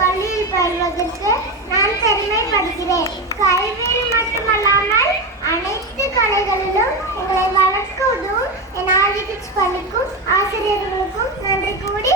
பள்ளியில் பயில்வதற்கு நான் பெருமைப்படுகிறேன். கல்வியில் மட்டுமல்லாமல் அனைத்து கலைகளிலும் எங்களை வளர்க்க உதவும் என் ஆதிகிட்ஸ் பள்ளிக்கும் ஆசிரியர்களுக்கும் நன்றி கூடி